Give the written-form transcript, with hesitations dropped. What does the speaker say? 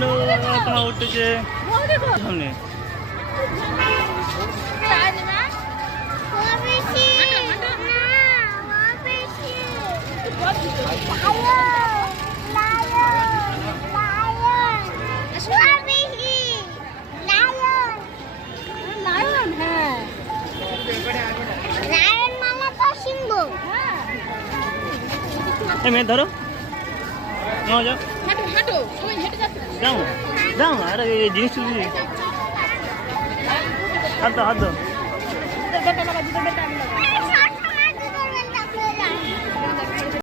তোমার উঠতেছে সামনে। মেয়ে ধরো, যাও যাও যাও যাও, আরে জিনিস তুলি, হাত দাও হাত দাও।